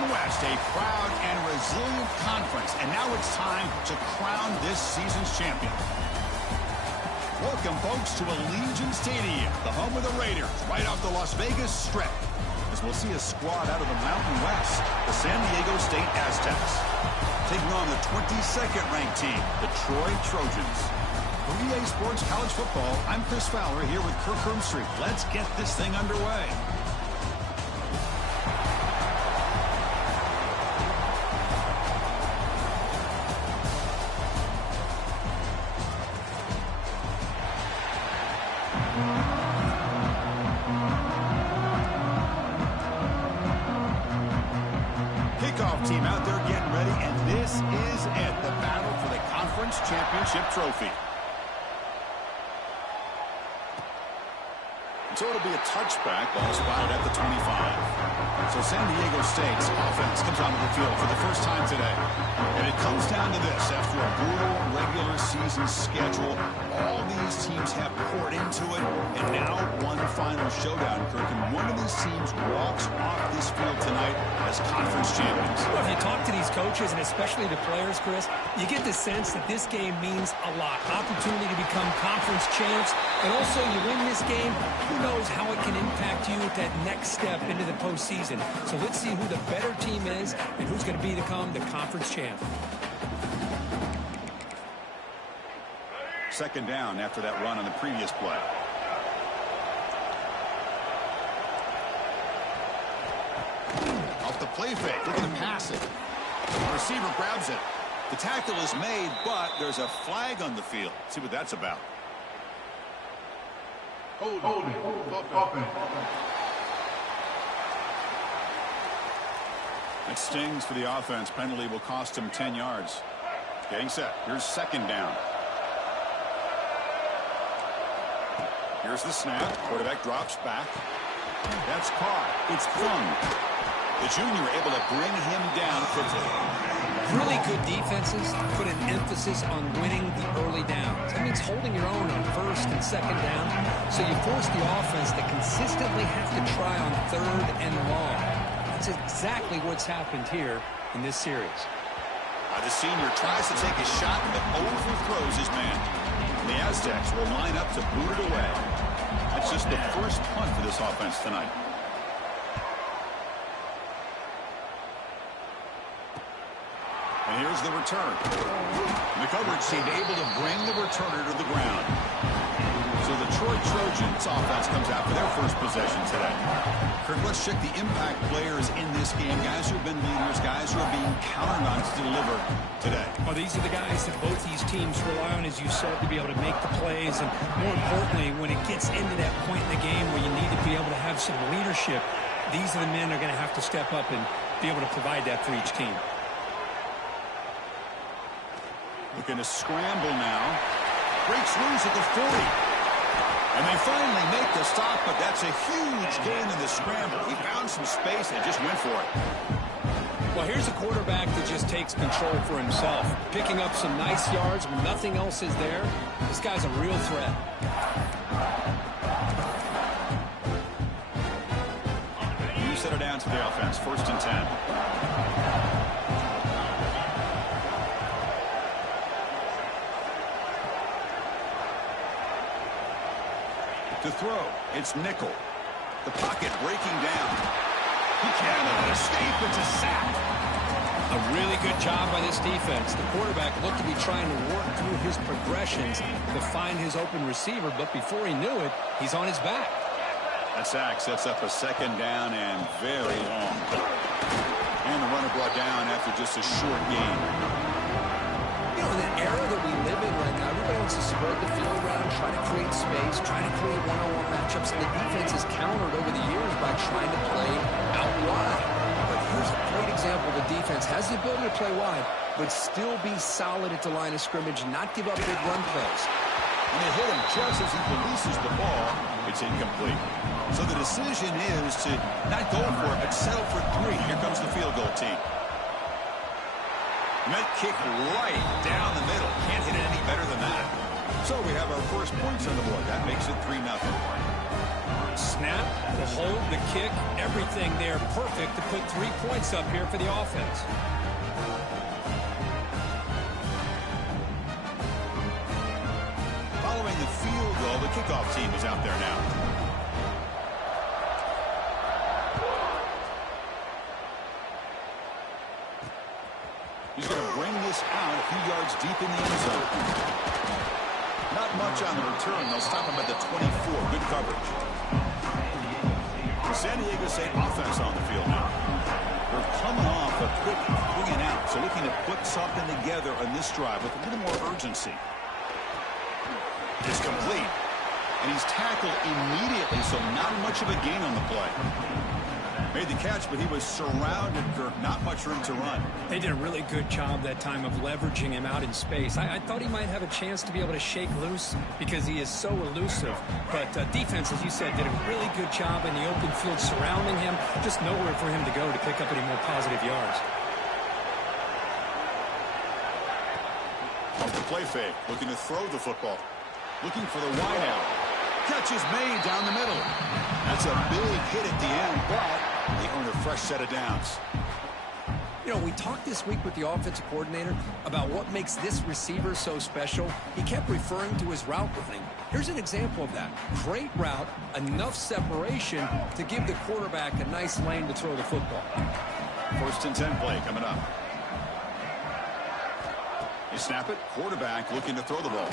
Mountain West, a proud and resilient conference. And now it's time to crown this season's champion. Welcome, folks, to Allegiant Stadium, the home of the Raiders, right off the Las Vegas Strip. As we'll see a squad out of the Mountain West, the San Diego State Aztecs, taking on the 22nd ranked team, the Troy Trojans. For EA Sports College Football, I'm Chris Fowler here with Kirk Herbstreit. Let's get this thing underway. Kickoff team out there getting ready, and this is it, the battle for the Conference Championship Trophy. So it'll be a touchback, ball spotted at the 25. So San Diego State's offense comes onto the field for the first time today. And it comes down to this. After a brutal regular season schedule, all these teams have poured into it. And now one final showdown, Kirk. And one of these teams walks off this field tonight as conference champions. Well, if you talk to these coaches, and especially the players, Chris, you get the sense that this game means a lot. Opportunity to become conference champs. And also, you win this game, who knows how it can impact you at that next step into the postseason. So let's see who the better team is and who's going to become the conference champ. Second down after that run on the previous play. Off the play fake, looking to pass it. The receiver grabs it. The tackle is made, but there's a flag on the field. Let's see what that's about. Hold it. Open. It stings for the offense. Penalty will cost him 10 yards. Getting set. Here's second down. Here's the snap. Quarterback drops back. That's caught. It's flung. The junior able to bring him down quickly. Really good defenses put an emphasis on winning the early downs. That means holding your own on first and second down. So you force the offense to consistently have to try on third and long. That's exactly what's happened here in this series. The senior tries to take a shot but overthrows his man. The Aztecs will line up to boot it away. That's just the first punt for this offense tonight. And here's the return. The coverage team able to bring the returner to the ground. So the Troy Trojans offense comes out for their first possession today. Kirk, let's check the impact players in this game. Guys who have been leaders, guys who are being counted on to deliver today. Well, these are the guys that both these teams rely on, as you said, to be able to make the plays. And more importantly, when it gets into that point in the game where you need to be able to have some leadership, these are the men that are going to have to step up and be able to provide that for each team. Looking to scramble now. Breaks loose at the 40. And they finally make the stop, but that's a huge gain in the scramble. He found some space and just went for it. Well, here's a quarterback that just takes control for himself. Picking up some nice yards when nothing else is there. This guy's a real threat. You set it down to the offense. First and 10. To throw, it's nickel. The pocket breaking down. He cannot escape. It's a sack. A really good job by this defense. The quarterback looked to be trying to work through his progressions to find his open receiver, but before he knew it, he's on his back. That sack sets up a second down and very long. And the runner brought down after just a short gain. You know, in the era that we live in right now, everybody wants to spread the field around, try to create space, try to create one-on-one matchups, and the defense is countered over the years by trying to play out wide. But here's a great example. The defense has the ability to play wide, but still be solid at the line of scrimmage, not give up big run plays. And they hit him just as he releases the ball. It's incomplete. So the decision is to not go for it, but settle for 3. Here comes the field goal team. Met kick right down the middle. Can't hit it any better than that. So we have our first points on the board. That makes it 3-0. Snap, the hold, the kick, everything there perfect to put 3 points up here for the offense. Following the field goal, the kickoff team is out there now. He's going to bring this out a few yards deep in the end zone. Not much on the return. They'll stop him at the 24. Good coverage. The San Diego State offense on the field now. They're coming off a quick 3 and out, so looking to put something together on this drive with a little more urgency. It's complete. And he's tackled immediately, so not much of a gain on the play. Made the catch, but he was surrounded, Kirk. Not much room to run. They did a really good job that time of leveraging him out in space. I thought he might have a chance to be able to shake loose because he is so elusive. But defense, as you said, did a really good job in the open field surrounding him. Just nowhere for him to go to pick up any more positive yards. Off the play fake, looking to throw the football. Looking for the wide out. Catch is made down the middle. That's a big hit at the end, but they earn a fresh set of downs. You know, we talked this week with the offensive coordinator about what makes this receiver so special. He kept referring to his route running. Here's an example of that. Great route, enough separation to give the quarterback a nice lane to throw the football. 1st and 10 play coming up. You snap it, quarterback looking to throw the ball.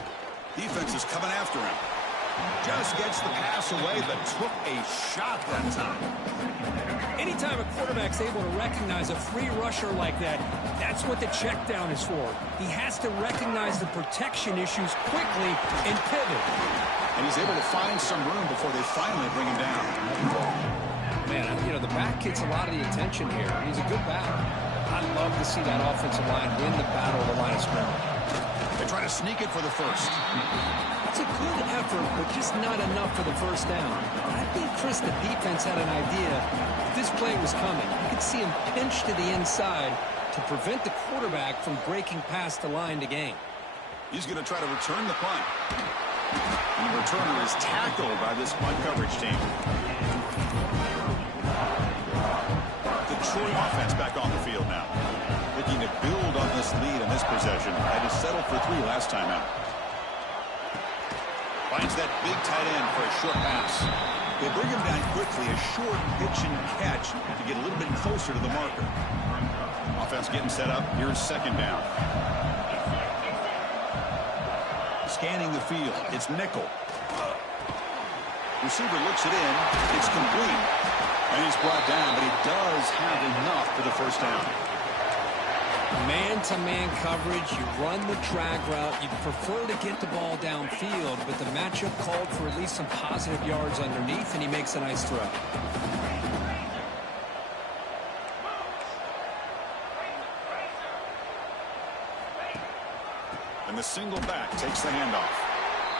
Defense is coming after him. Just gets the pass away, but took a shot that time. Anytime a quarterback's able to recognize a free rusher like that, that's what the check down is for. He has to recognize the protection issues quickly and pivot. And he's able to find some room before they finally bring him down. Man, you know, the back gets a lot of the attention here. He's a good batter. I'd love to see that offensive line win the battle of the line of scrimmage. They try to sneak it for the first. It's a good effort, but just not enough for the first down. I think, Chris, the defense had an idea. If this play was coming, you could see him pinch to the inside to prevent the quarterback from breaking past the line to gain. He's going to try to return the punt. And the returner is tackled by this punt coverage team. The Troy offense back on the field now. Looking to build on this lead in this possession. Had to settle for 3 last time out. Finds that big tight end for a short pass. They bring him down quickly. A short pitch and catch to get a little bit closer to the marker. Offense getting set up. Here's 2nd down. Scanning the field. It's nickel. Receiver looks it in. It's complete. And he's brought down, but he does have enough for the first down. Man-to-man coverage, you run the drag route, you prefer to get the ball downfield, but the matchup called for at least some positive yards underneath, and he makes a nice throw. And the single back takes the handoff.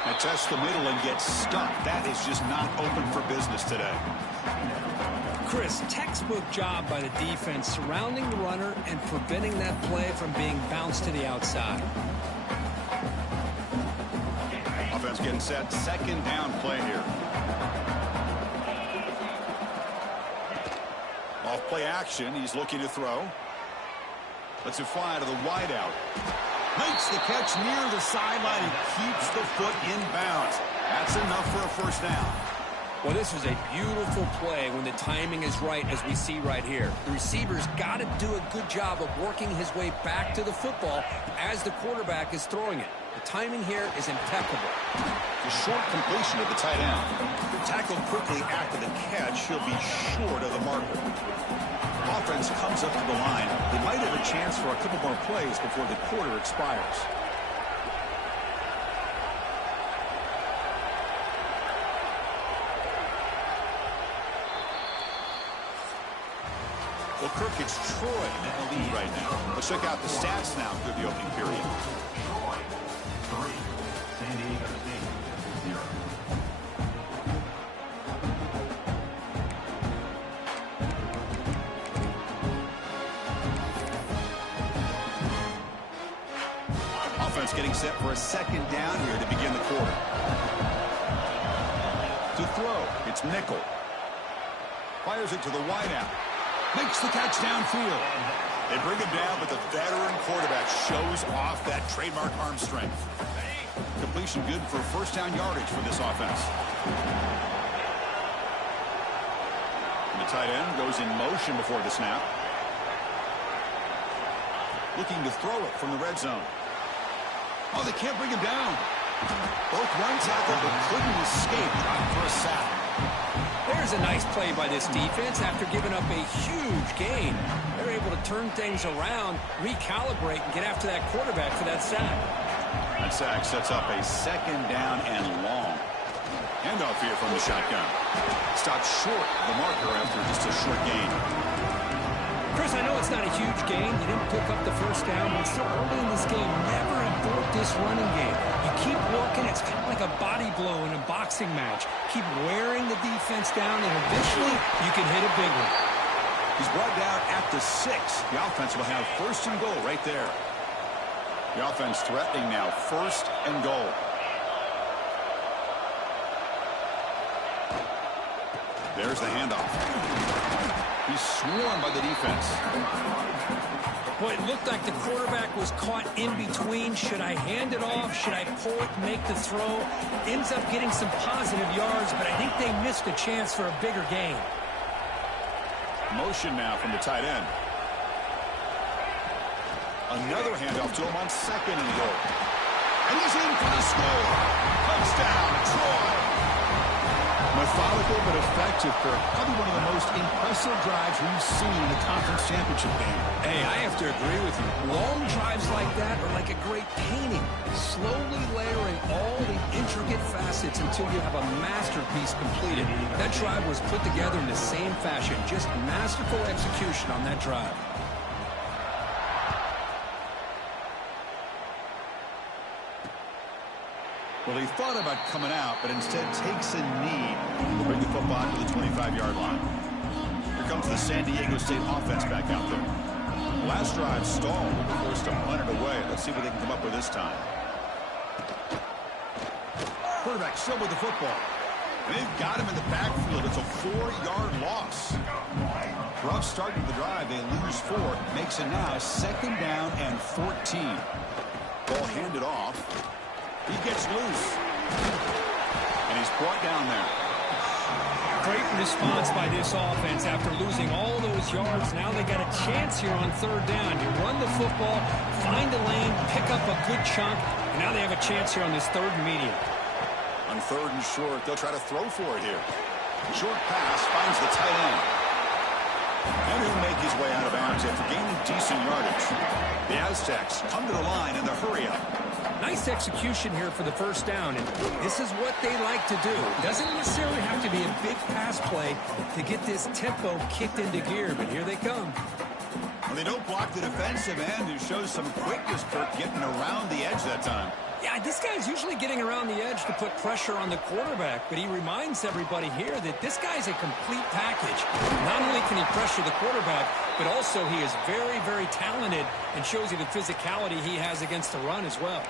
And tests the middle and gets stuck. That is just not open for business today. Chris, textbook job by the defense surrounding the runner and preventing that play from being bounced to the outside. Offense getting set. 2nd down play here. Off play action. He's looking to throw. Lets it fly to the wideout. Makes the catch near the sideline and keeps the foot in bounds. That's enough for a first down. Well, this was a beautiful play when the timing is right, as we see right here. The receiver's got to do a good job of working his way back to the football as the quarterback is throwing it. The timing here is impeccable. The short completion of the tight end. Tackled quickly after the catch, he'll be short of the marker. Offense comes up to the line. They might have a chance for a couple more plays before the quarter expires. Well, Kirk, it's Troy in the lead right now. Let's check out the stats now through the opening period. Troy, 3. San Diego State, 0. Offense getting set for a 2nd down here to begin the quarter. To throw. It's nickel. Fires it to the wideout. Makes the catch downfield. They bring him down, but the veteran quarterback shows off that trademark arm strength. Completion good for first down yardage for this offense. And the tight end goes in motion before the snap. Looking to throw it from the red zone. Oh, they can't bring him down. Both run tackle, but couldn't escape. Dropped for a sack. There's a nice play by this defense after giving up a huge gain. They're able to turn things around, recalibrate, and get after that quarterback for that sack. That sack sets up a second down and long. Handoff here from the shotgun. Stopped short of the marker after just a short gain. Chris, I know it's not a huge gain. You didn't pick up the first down, but still early in this game, never abort this running game. You keep working. It's kind of like a body blow in a boxing match. Keep wearing the defense down, and eventually you can hit a big one. He's brought down at the 6. The offense will have first and goal right there. The offense threatening now, first and goal. There's the handoff. He's swarmed by the defense. Boy, it looked like the quarterback was caught in between. Should I hand it off? Should I pull it and make the throw? Ends up getting some positive yards, but I think they missed a chance for a bigger gain. Motion now from the tight end. Another handoff to him on second and goal. And he's in for the score. Touchdown, Troy. Methodical but effective for probably one of the most impressive drives we've seen in the conference championship game. Hey, I have to agree with you. Long drives like that are like a great painting. Slowly layering all the intricate facets until you have a masterpiece completed. That drive was put together in the same fashion. Just masterful execution on that drive. Well, he thought about coming out, but instead takes a knee to bring the football to the 25-yard line. Here comes the San Diego State offense back out there. Last drive stalled. They were forced to punt it away. Let's see what they can come up with this time. Quarterback still with the football. And they've got him in the backfield. It's a 4-yard loss. Rough start to the drive. They lose 4. Makes it now second down and 14. Ball handed off. He gets loose. And he's brought down there. Great response by this offense after losing all those yards. Now they got a chance here on third down. You run the football, find a lane, pick up a good chunk, and now they have a chance here on this third and medium. On third and short, they'll try to throw for it here. Short pass finds the tight end. And he'll make his way out of bounds after gaining decent yardage. The Aztecs come to the line in the hurry-up. Nice execution here for the first down, and this is what they like to do. Doesn't necessarily have to be a big pass play to get this tempo kicked into gear, but here they come. Well, they don't block the defensive end, who shows some quickness, Kirk, getting around the edge that time. Yeah, this guy's usually getting around the edge to put pressure on the quarterback, but he reminds everybody here that this guy's a complete package. Not only can he pressure the quarterback, but also he is very, very talented and shows you the physicality he has against the run as well.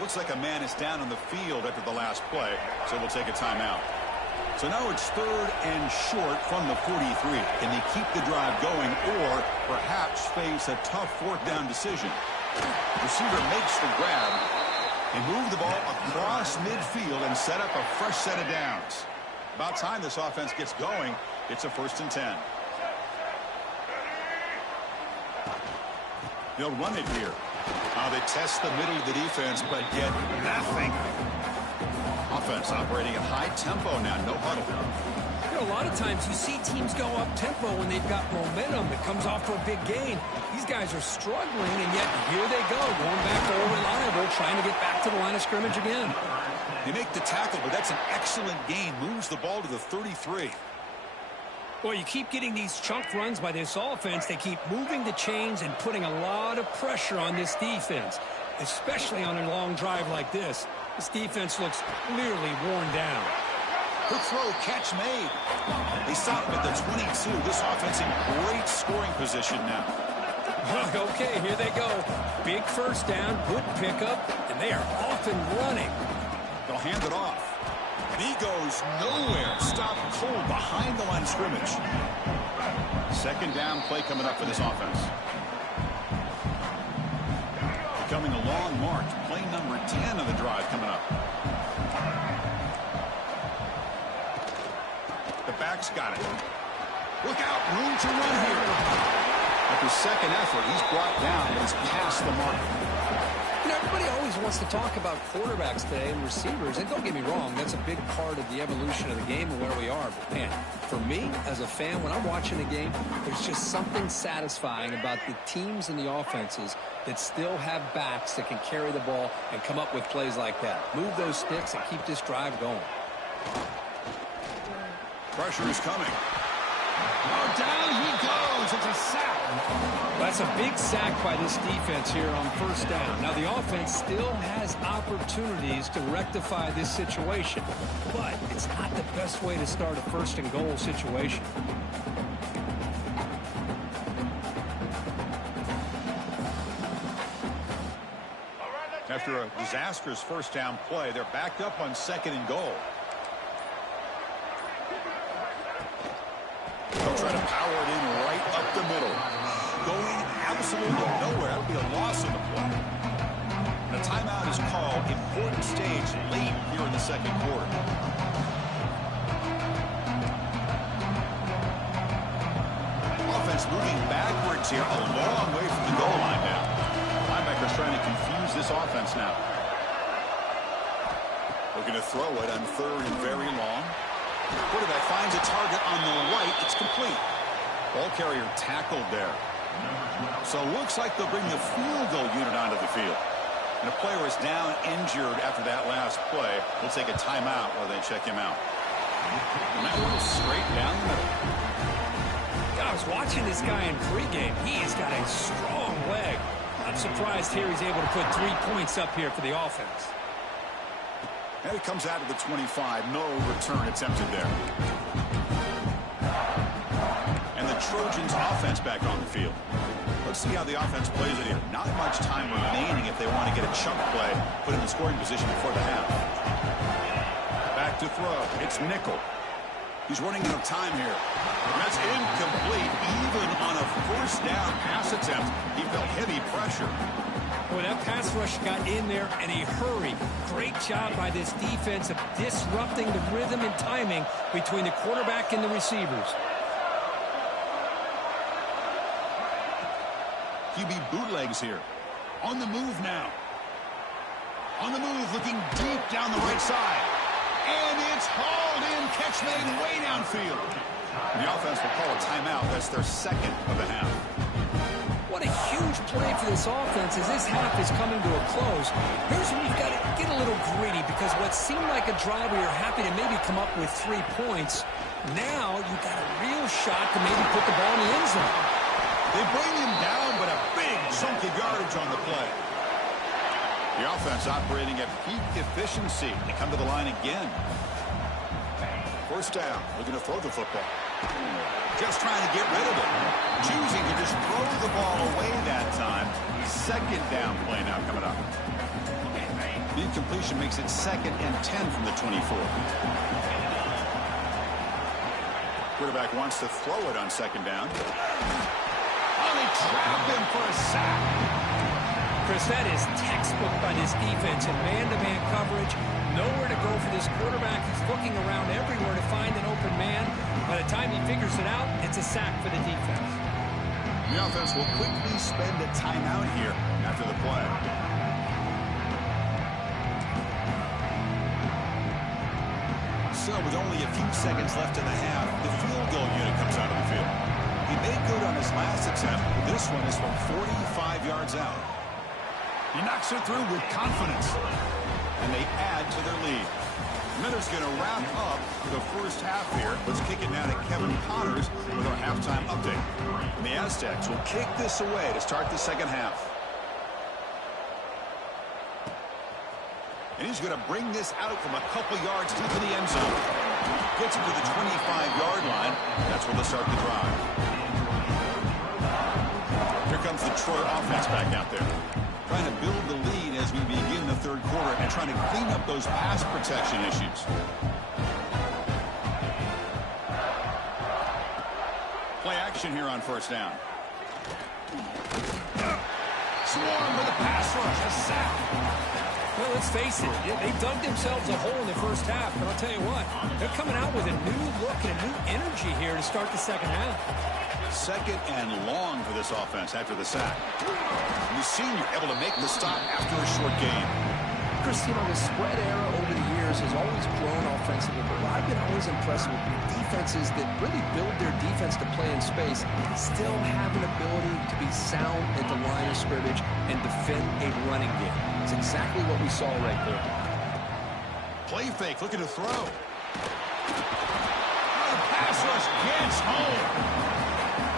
Looks like a man is down on the field after the last play, so we'll take a timeout. So now it's third and short from the 43. Can they keep the drive going or perhaps face a tough fourth down decision? Receiver makes the grab. They move the ball across midfield and set up a fresh set of downs. About time this offense gets going. It's a 1st and 10. They'll run it here. They test the middle of the defense, but get nothing. Offense operating at high tempo now, no huddle. You know, a lot of times you see teams go up tempo when they've got momentum that comes off for a big gain. These guys are struggling, and yet here they go, going back to reliable, trying to get back to the line of scrimmage again. They make the tackle, but that's an excellent gain. Moves the ball to the 33. Well, you keep getting these chunk runs by this offense. They keep moving the chains and putting a lot of pressure on this defense, especially on a long drive like this. This defense looks clearly worn down. Good throw, catch made. They stop him at the 22. This offense in great scoring position now. Okay, here they go. Big first down, good pickup, and they are off and running. They'll hand it off. And he goes nowhere. Stopped cold behind the line of scrimmage. Second down play coming up for this offense. Becoming a long march. Play number 10 of the drive coming up. The back's got it. Look out. Room to run here. After second effort, he's brought down and he's past the mark. You know, everybody always wants to talk about quarterbacks today and receivers, and don't get me wrong, that's a big part of the evolution of the game and where we are. But, man, for me, as a fan, when I'm watching a game, there's just something satisfying about the teams and the offenses that still have backs that can carry the ball and come up with plays like that. Move those sticks and keep this drive going. Pressure is coming. Oh, down he goes. It's a sack. That's a big sack by this defense here on first down. Now, the offense still has opportunities to rectify this situation, but it's not the best way to start a first and goal situation. After a disastrous first down play, they're backed up on second and goal. They'll try to power it in right up the middle. Going absolutely nowhere. That'll be a loss on the play. The timeout is called. Important stage late here in the second quarter. Offense moving backwards here, a long way from the goal line now. Linebacker's trying to confuse this offense now. Looking to throw it on third and very long. Quarterback finds a target on the right. It's complete. Ball carrier tackled there. So it looks like they'll bring the field goal unit onto the field. And a player is down injured after that last play. We'll take a timeout while they check him out. And that one is straight down the middle. I was watching this guy in pregame. He has got a strong leg. I'm surprised here he's able to put 3 points up here for the offense. And it comes out of the 25. No return attempted there. And the Trojans offense back on the field. Let's see how the offense plays it here. Not much time remaining if they want to get a chunk play put in the scoring position before the half. Back to throw. It's nickel. He's running out of time here. And that's incomplete. Even on a first down pass attempt, he felt heavy pressure. Boy, that pass rush got in there in a hurry. Great job by this defense of disrupting the rhythm and timing between the quarterback and the receivers. QB bootlegs here. On the move now. On the move, looking deep down the right side. And it's hauled in. Catch made way downfield. The offense will call a timeout. That's their second of the half. What a huge play for this offense as this half is coming to a close. Here's where you've got to get a little greedy because what seemed like a drive where you're happy to maybe come up with 3 points, now you've got a real shot to maybe put the ball in the end zone. They bring him down, but a big chunk of yardage on the play. The offense operating at peak efficiency. They come to the line again. First down, looking to throw the football. Just trying to get rid of it. Choosing to just throw the ball away that time. Second down play now coming up. The incompletion makes it 2nd and 10 from the 24. Quarterback wants to throw it on second down. Oh, they trap him for a sack. Chris, that is textbook by this defense in man-to-man coverage. Nowhere to go for this quarterback. He's looking around everywhere to find an open man. By the time he figures it out, it's a sack for the defense. The offense will quickly spend a timeout here after the play. So with only a few seconds left in the half, the field goal unit comes out of the field. He made good on his last attempt, but this one is from 45 yards out. He knocks it through with confidence, and they add to their lead. Miller's going to wrap up the first half here. Let's kick it now to Kevin Connors with our halftime update. And the Aztecs will kick this away to start the second half. And he's going to bring this out from a couple yards deep in the end zone. Gets it to the 25-yard line. That's where they'll start the drive. Here comes the Troy offense back out there. Trying to build the lead as we begin the third quarter and trying to clean up those pass protection issues. completion here on first down. Swarm with a pass rush. A sack. Well, let's face it, they dug themselves a hole in the first half, but I'll tell you what, they're coming out with a new look and a new energy here to start the second half. Second and long for this offense after the sack. The senior able to make the stop after a short game. Chris, you know, the spread era over the years has always grown offensively, but what I've been always impressed with defenses that really build their defense to play in space still have an ability to be sound at the line of scrimmage and defend a running game. It's exactly what we saw right there. Play fake, looking to throw. The pass rush gets home.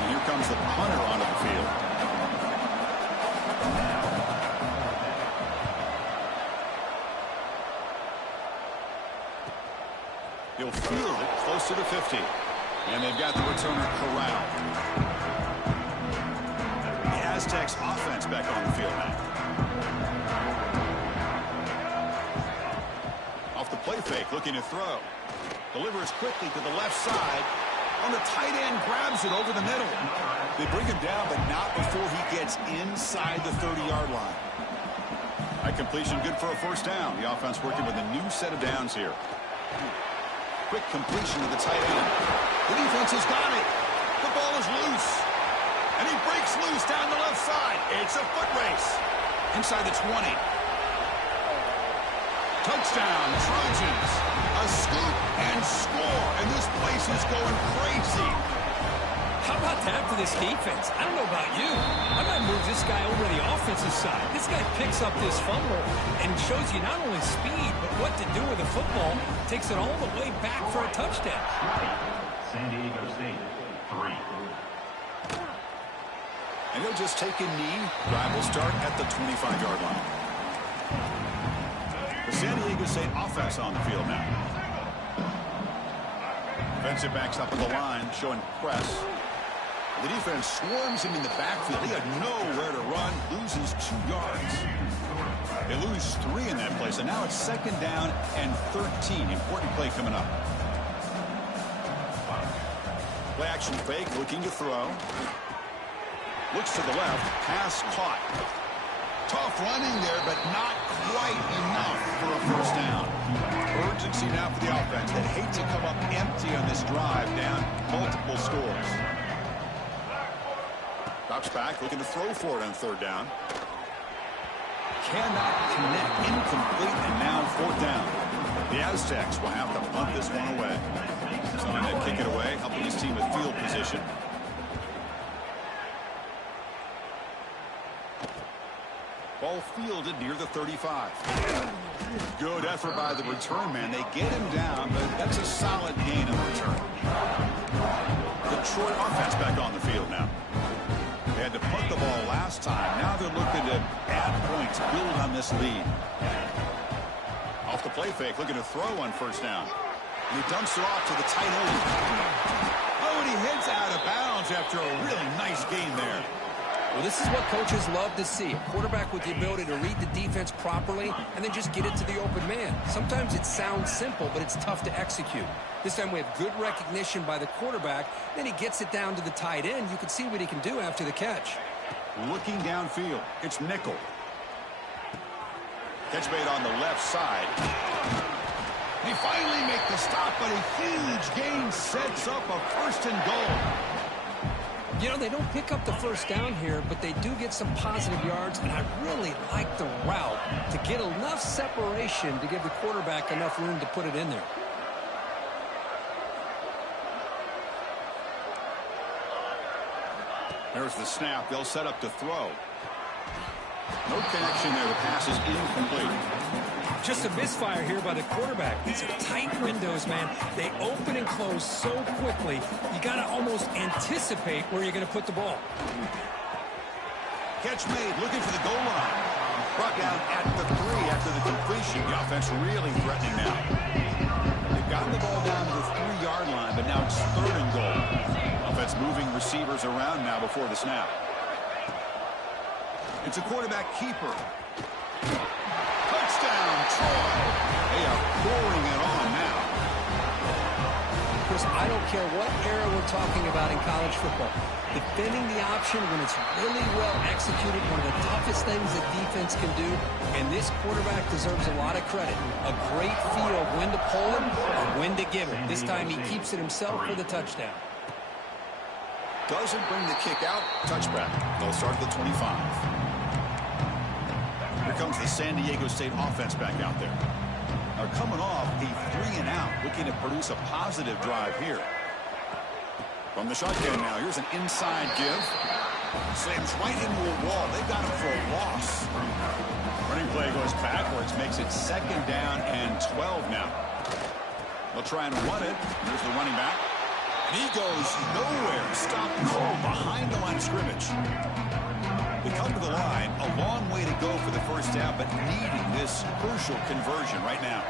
And here comes the punter onto the field. He'll field it close to the 50. And they've got the returner corralled. The Aztecs offense back on the field now. Off the play fake, looking to throw. Delivers quickly to the left side. On the tight end, grabs it over the middle. They bring him down, but not before he gets inside the 30-yard line. That completion good for a first down. The offense working with a new set of downs here. Quick completion to the tight end. The defense has got it. The ball is loose. And he breaks loose down the left side. It's a foot race. Inside the 20. Touchdown, Trojans. A scoop and score. And this place is going crazy. How about that for this defense? I don't know about you. I might move this guy over to the offensive side. This guy picks up this fumble and shows you not only speed, but what to do with the football. Takes it all the way back for a touchdown. San Diego State, 3. And he'll just take a knee. Drive will start at the 25-yard line. The San Diego State offense on the field now. Defensive backs up on the line, showing press. The defense swarms him in the backfield. He had nowhere to run, loses 2 yards. They lose 3 in that play, so now it's second down and 13. Important play coming up. Play action fake, looking to throw. Looks to the left, pass caught. Tough running there, but not quite enough for a first down. Urgency now for the offense that hate to come up empty on this drive, down multiple scores. Drops back, looking to throw for it on third down. Cannot connect, incomplete, and now fourth down. The Aztecs will have to punt this one away. Someone to kick it away, helping his team with field position. Ball fielded near the 35. Good effort by the return man. They get him down, but that's a solid gain in return. Detroit offense back on the field now. They had to punt the ball last time. Now they're looking to add points, build on this lead. Off the play fake, looking to throw on first down. And he dumps it off to the tight end. Oh, and he heads out of bounds after a really nice game there. Well, this is what coaches love to see. A quarterback with the ability to read the defense properly and then just get it to the open man. Sometimes it sounds simple, but it's tough to execute. This time we have good recognition by the quarterback. Then he gets it down to the tight end. You can see what he can do after the catch. Looking downfield, it's nickel. Catch made on the left side. They finally make the stop, but a huge gain sets up a first and goal. You know, they don't pick up the first down here, but they do get some positive yards, and I really like the route to get enough separation to give the quarterback enough room to put it in there. There's the snap. They'll set up to throw. No connection there. The pass is incomplete. Just a misfire here by the quarterback. These are tight windows, man. They open and close so quickly. You got to almost anticipate where you're going to put the ball. Catch made, looking for the goal line. Brought down at the 3 after the completion. The offense really threatening now. They've gotten the ball down to the 3-yard line, but now it's third and goal. Offense moving receivers around now before the snap. It's a quarterback keeper. Touchdown, Troy. They are pouring it on now. Chris, I don't care what era we're talking about in college football. Defending the option when it's really well executed, one of the toughest things that defense can do, and this quarterback deserves a lot of credit. A great feel of when to pull it or when to give it. This time he keeps it himself for the touchdown. Doesn't bring the kick out. Touchback. They'll start at the 25. Here comes the San Diego State offense back out there. Are coming off a 3-and-out, looking to produce a positive drive here. From the shotgun now, here's an inside give. Slams right into a wall. They got him for a loss. Running play goes backwards, makes it 2nd down and 12 now. They'll try and run it. Here's the running back. And he goes nowhere. Stop cold behind the line of scrimmage. They come to the line, a long way to go for the first down, but needing this crucial conversion right now.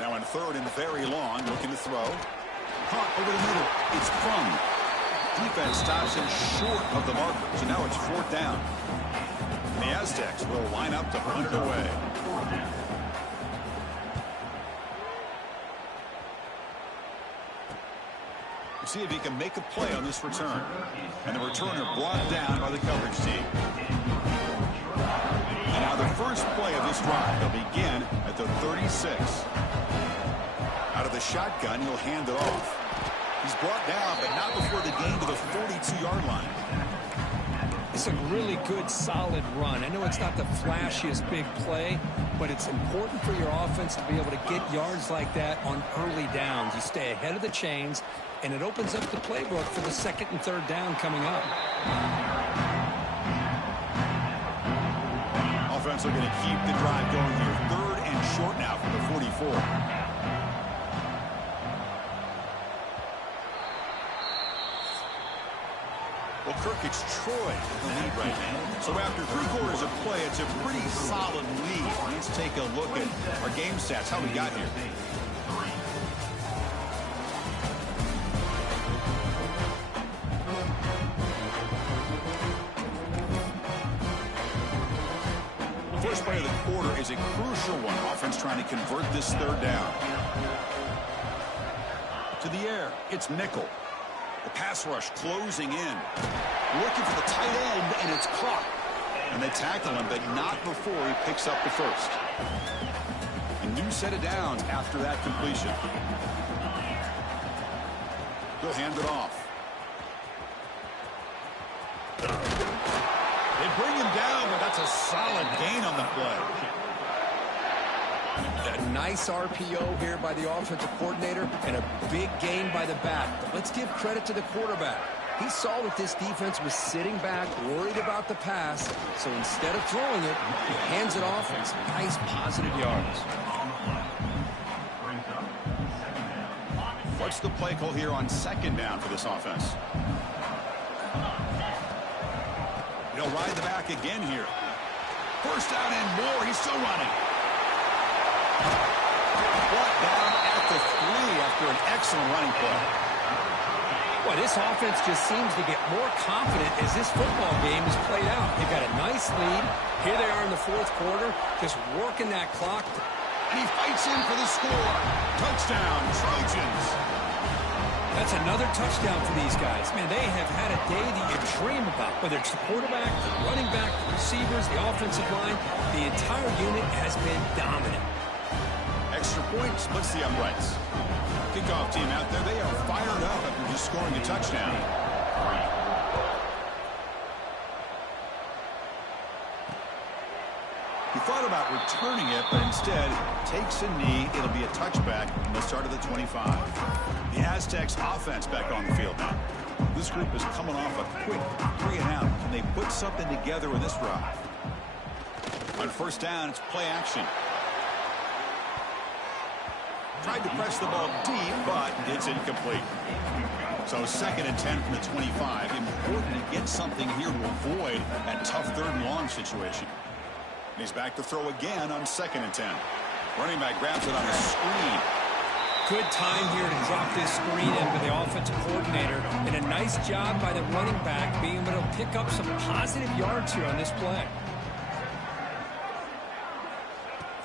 Now in 3rd and very long, looking to throw. Caught over the middle. It's Fung. Defense stops him short of the marker, so now it's 4th down. The Aztecs will line up to punt it away. See if he can make a play on this return. And the returner brought down by the coverage team. And now the first play of this drive. They'll begin at the 36. Out of the shotgun, he'll hand it off. He's brought down, but not before the gain to the 42-yard line. It's a really good, solid run. I know it's not the flashiest big play, but it's important for your offense to be able to get yards like that on early downs. You stay ahead of the chains, and it opens up the playbook for the 2nd and 3rd down coming up. Offense looking to keep the drive going here. 3rd and short now from the 44. Well, Kirk, it's Troy in the lead right now. So after 3 quarters of play, it's a pretty solid lead. Let's take a look at our game stats, how we got here. The first play of the quarter is a crucial one. Offense trying to convert this 3rd down. To the air, it's nickel. The pass rush closing in. Looking for the tight end, and it's caught. And they tackle him, but not before he picks up the first. A new set of downs after that completion. He'll hand it off. They bring him down, but that's a solid gain on the play. A nice RPO here by the offensive coordinator and a big gain by the back. But let's give credit to the quarterback. He saw that this defense was sitting back, worried about the pass. So instead of throwing it, he hands it off and some nice positive yards. What's the play call here on 2nd down for this offense? He'll ride the back again here. 1st down and more. He's still running. Brought down at the 3 after an excellent running play. Well, this offense just seems to get more confident as this football game is played out. They've got a nice lead. Here they are in the 4th quarter, just working that clock. And he fights in for the score. Touchdown, Trojans. That's another touchdown for these guys. Man, they have had a day that you dream about. Whether it's the quarterback, the running back, the receivers, the offensive line, the entire unit has been dominant. Extra point splits the uprights. Kickoff team out there, they are fired up after just scoring a touchdown. He thought about returning it, but instead takes a knee. It'll be a touchback from the start of the 25. The Aztecs offense back on the field now. This group is coming off a quick 3-and-out. Can they put something together with this drive? On 1st down, it's play action. Tried to press the ball deep, but it's incomplete. So 2nd and 10 from the 25. Important to get something here to avoid that tough 3rd and long situation. And he's back to throw again on 2nd and 10. Running back grabs it on a screen. Good time here to drop this screen in for the offensive coordinator. And a nice job by the running back being able to pick up some positive yards here on this play.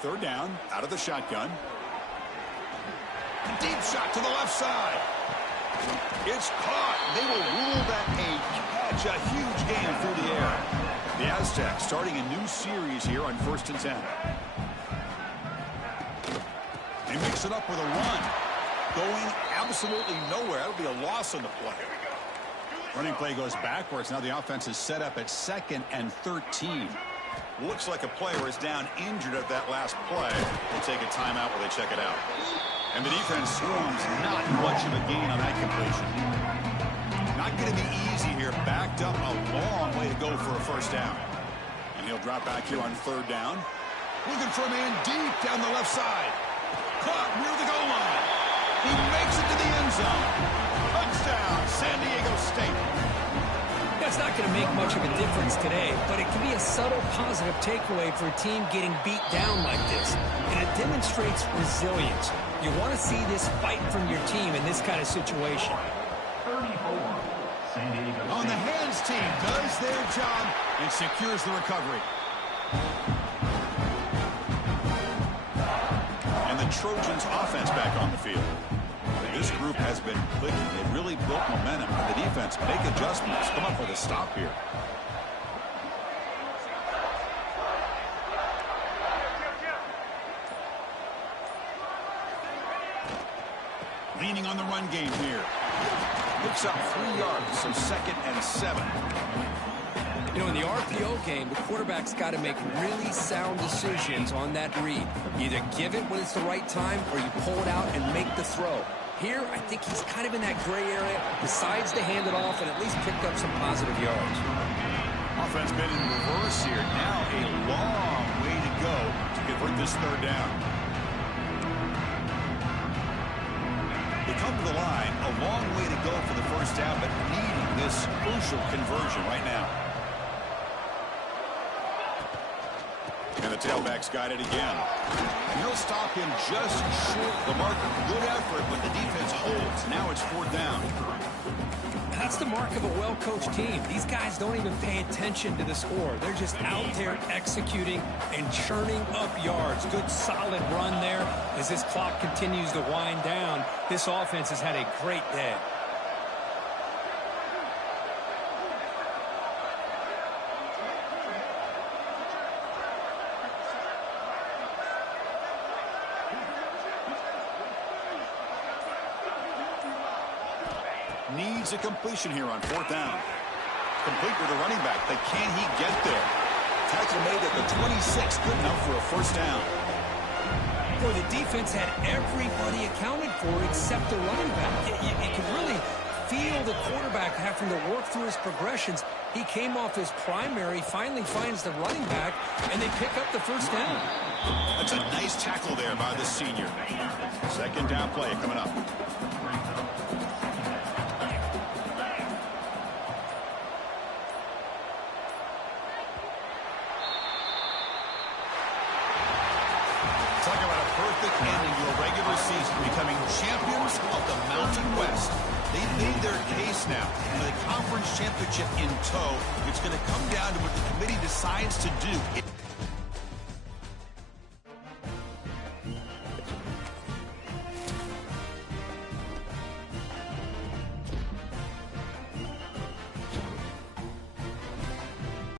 3rd down, out of the shotgun. A deep shot to the left side. It's caught. They will rule that a catch. A huge gain through the air. The Aztecs starting a new series here on 1st and 10. They mix it up with a run. Going absolutely nowhere. That'll be a loss on the play. Running play goes backwards. Now the offense is set up at 2nd and 13. Looks like a player is down injured at that last play. They take a timeout while they check it out. And the defense swarms. Not much of a gain on that completion. Not going to be easy here. Backed up a long way to go for a first down. And he'll drop back here on 3rd down. Looking for a man deep down the left side. Caught near the goal line. He makes it to the end zone. Touchdown, San Diego State. That's not going to make much of a difference today, but it can be a subtle positive takeaway for a team getting beat down like this. And it demonstrates resilience. You want to see this fight from your team in this kind of situation. 34, San Diego State. On the hands team does their job and secures the recovery. And the Trojans offense back on the field. This group has been clicking. They've really built momentum. The defense make adjustments. Come up with a stop here. Leaning on the run game here. Picks up 3 yards, so 2nd and 7. You know, in the RPO game, the quarterback's got to make really sound decisions on that read. Either give it when it's the right time or you pull it out and make the throw. Here, I think he's kind of in that gray area, decides to hand it off and at least picked up some positive yards. Offense been in reverse here. Now a long way to go to convert this 3rd down. They come to the line, a long way to go for the first down, but needing this crucial conversion right now. And the tailback's got it again. And he'll stop him just short of the marker. Good effort, but the defense holds. Now it's 4th down. That's the mark of a well-coached team. These guys don't even pay attention to the score. They're just out there executing and churning up yards. Good, solid run there. As this clock continues to wind down, this offense has had a great day. Needs a completion here on 4th down. Complete with the running back, but can he get there? Tackle made at the 26, good enough for a first down. Boy, the defense had everybody accounted for except the running back. You can really feel the quarterback having to work through his progressions. He came off his primary, finally finds the running back, and they pick up the first down. That's a nice tackle there by the senior. 2nd down play coming up. Perfect ending to a regular season, becoming champions of the Mountain West. They've made their case now. And with the conference championship in tow, it's going to come down to what the committee decides to do.